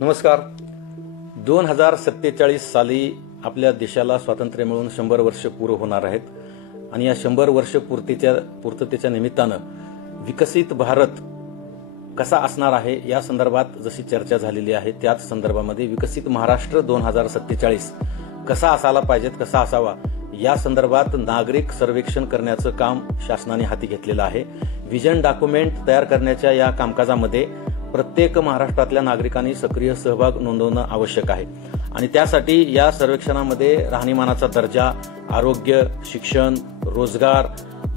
नमस्कार. 2047 साली आपल्या देशाला स्वातंत्र्य मिळून 100 वर्ष पूर्ण होणार आहेत आणि या 100 वर्ष पूर्ततेच्या निमित्तानं विकसित भारत कसा असणार आहे या संदर्भात जशी चर्चा झालेली आहे त्याच संदर्भामध्ये विकसित महाराष्ट्र 2047 कसा असायला पाहिजेत, कसा असावा या संदर्भात नागरिक सर्वेक्षण करण्याचं काम शासनाने हाती घेतलेलं आहे. विजन डॉक्युमेंट तयार करण्याच्या या कामकाजामध्ये प्रत्येक महाराष्ट्रातल्या नागरिकांनी सक्रिय सहभाग नोंदवणं आवश्यक आहे आणि त्यासाठी या सर्वेक्षणामध्ये राहणीमानाचा दर्जा, आरोग्य, शिक्षण, रोजगार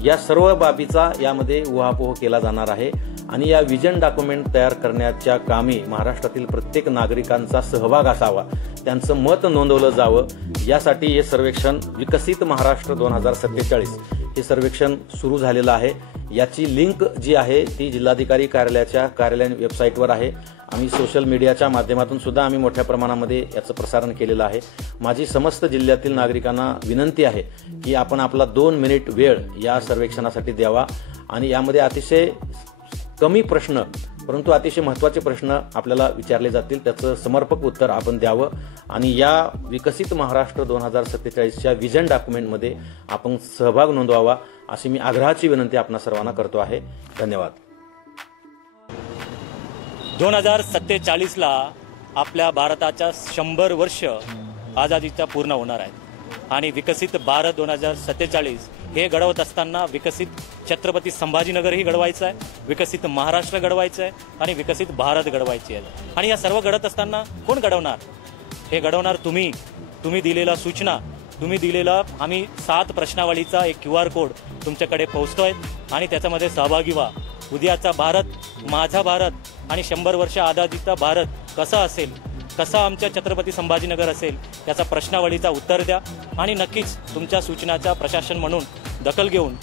या सर्व बाबीचा यामध्ये उहापोह केला जाणार आहे आणि या विजन डॉक्युमेंट तयार करण्याच्या कामी महाराष्ट्रातील प्रत्येक नागरिकांचा सहभाग असावा, त्यांचं मत नोंदवलं जावं यासाठी हे सर्वेक्षण विकसित महाराष्ट्र 2047 हे सर्वेक्षण सुरू झालेलं आहे. याची लिंक जी आहे ती जिल्हाधिकारी कार्यालयाच्या वेबसाईटवर आहे. आम्ही सोशल मीडियाच्या माध्यमातून सुद्धा आम्ही मोठ्या प्रमाणामध्ये याचं प्रसारण केलेलं आहे. माझी समस्त जिल्ह्यातील नागरिकांना विनंती आहे की आपण आपला 2 मिनिट वेळ या सर्वेक्षणासाठी द्यावा आणि यामध्ये अतिशय कमी प्रश्न परंतु अतिशय महत्त्वाचे प्रश्न आपल्याला विचारले जातील, त्याचं समर्पक उत्तर आपण द्यावं आणि या विकसित महाराष्ट्र 2047च्या विजन डॉक्युमेंटमध्ये आपण सहभाग नोंदवावा अशी मी आग्रहाची विनंती आपणा सर्वांना करतो आहे. धन्यवाद. 2047ला आपल्या भारताच्या 100 वर्ष आझादीच्या पूर्ण होणार आहेत आणि विकसित भारत 2047 हे घडवत असताना विकसित छत्रपती संभाजीनगरही घडवायचं आहे, विकसित महाराष्ट्र घडवायचं आहे आणि विकसित भारत घडवायचे आहे. आणि या सर्व घडत असताना कोण घडवणार? हे घडवणार तुम्ही दिलेल्या सूचना, तुम्ही दिलेला आम्ही 7 प्रश्नावलीचा एक QR कोड तुमच्याकडे पोहोचतोय आणि त्याच्यामध्ये सहभागी व्हा. उद्याचा भारत, माझा भारत आणि 100 वर्ष आझादीचा भारत कसा असेल, कसा आमच्या छत्रपती संभाजीनगर असेल याचा प्रश्नावलीचा उत्तर द्या आणि नक्कीच तुमच्या सूचनाचा प्रशासन म्हणून दखल घेऊन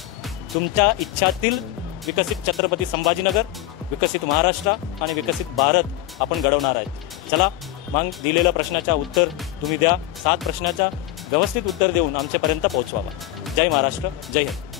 तुमच्या इच्छातील विकसित छत्रपती संभाजीनगर, विकसित महाराष्ट्र आणि विकसित भारत आपण घडवणार आहेत. चला मग दिलेल्या प्रश्नाचा उत्तर तुम्ही द्या. 7 प्रश्नाचा व्यवस्थित उत्तर देऊन आमच्यापर्यंत पोहोचवावा. जय महाराष्ट्र, जय हिंद.